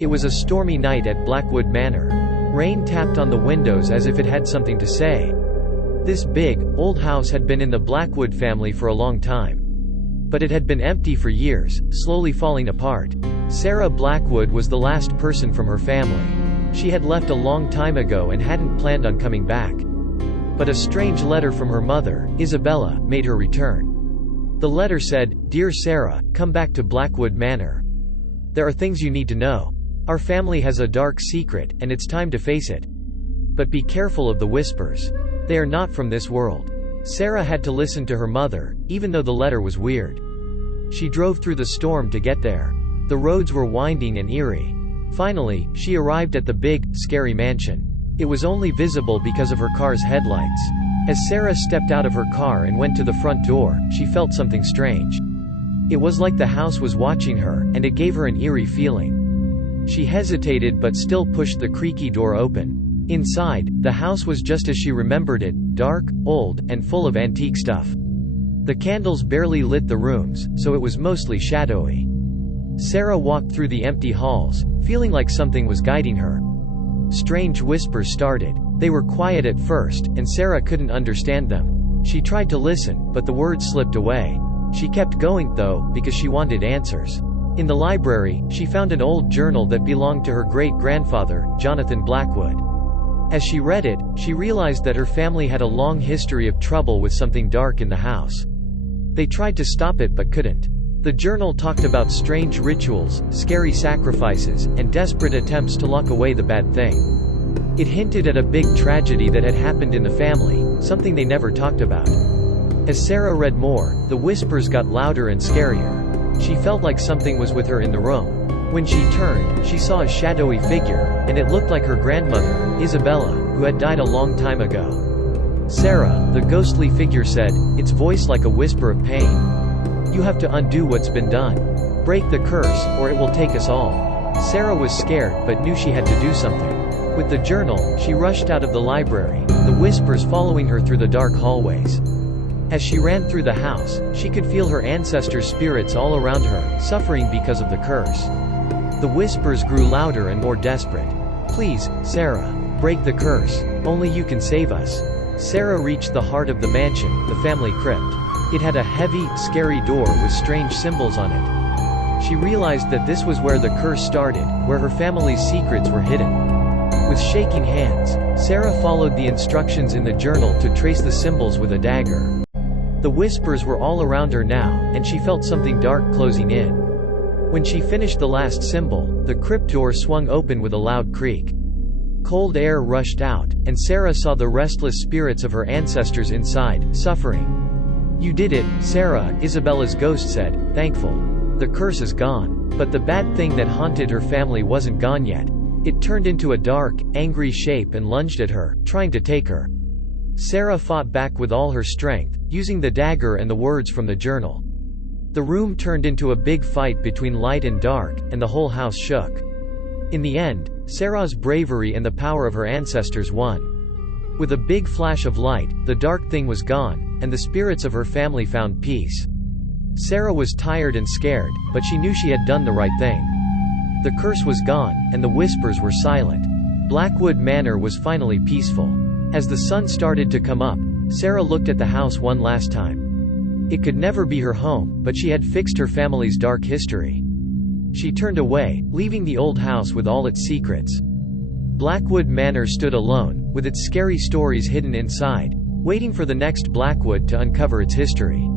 It was a stormy night at Blackwood Manor. Rain tapped on the windows as if it had something to say. This big, old house had been in the Blackwood family for a long time. But it had been empty for years, slowly falling apart. Sarah Blackwood was the last person from her family. She had left a long time ago and hadn't planned on coming back. But a strange letter from her mother, Isabella, made her return. The letter said, "Dear Sarah, come back to Blackwood Manor. There are things you need to know. Our family has a dark secret, and it's time to face it. But be careful of the whispers. They are not from this world." Sarah had to listen to her mother, even though the letter was weird. She drove through the storm to get there. The roads were winding and eerie. Finally, she arrived at the big, scary mansion. It was only visible because of her car's headlights. As Sarah stepped out of her car and went to the front door, she felt something strange. It was like the house was watching her, and it gave her an eerie feeling. She hesitated but still pushed the creaky door open. Inside, the house was just as she remembered it, dark, old, and full of antique stuff. The candles barely lit the rooms, so it was mostly shadowy. Sarah walked through the empty halls, feeling like something was guiding her. Strange whispers started. They were quiet at first, and Sarah couldn't understand them. She tried to listen, but the words slipped away. She kept going, though, because she wanted answers. In the library, she found an old journal that belonged to her great-grandfather, Jonathan Blackwood. As she read it, she realized that her family had a long history of trouble with something dark in the house. They tried to stop it but couldn't. The journal talked about strange rituals, scary sacrifices, and desperate attempts to lock away the bad thing. It hinted at a big tragedy that had happened in the family, something they never talked about. As Sarah read more, the whispers got louder and scarier. She felt like something was with her in the room. When she turned, she saw a shadowy figure, and it looked like her grandmother, Isabella, who had died a long time ago. "Sarah," the ghostly figure said, its voice like a whisper of pain. "You have to undo what's been done. Break the curse, or it will take us all." Sarah was scared, but knew she had to do something. With the journal, she rushed out of the library, the whispers following her through the dark hallways. As she ran through the house, she could feel her ancestors' spirits all around her, suffering because of the curse. The whispers grew louder and more desperate. "Please, Sarah, break the curse. Only you can save us." Sarah reached the heart of the mansion, the family crypt. It had a heavy, scary door with strange symbols on it. She realized that this was where the curse started, where her family's secrets were hidden. With shaking hands, Sarah followed the instructions in the journal to trace the symbols with a dagger. The whispers were all around her now, and she felt something dark closing in. When she finished the last symbol, the crypt door swung open with a loud creak. Cold air rushed out, and Sarah saw the restless spirits of her ancestors inside, suffering. "You did it, Sarah," Isabella's ghost said, thankful. "The curse is gone." But the bad thing that haunted her family wasn't gone yet. It turned into a dark, angry shape and lunged at her, trying to take her. Sarah fought back with all her strength, using the dagger and the words from the journal. The room turned into a big fight between light and dark, and the whole house shook. In the end, Sarah's bravery and the power of her ancestors won. With a big flash of light, the dark thing was gone, and the spirits of her family found peace. Sarah was tired and scared, but she knew she had done the right thing. The curse was gone, and the whispers were silent. Blackwood Manor was finally peaceful. As the sun started to come up, Sarah looked at the house one last time. It could never be her home, but she had fixed her family's dark history. She turned away, leaving the old house with all its secrets. Blackwood Manor stood alone, with its scary stories hidden inside, waiting for the next Blackwood to uncover its history.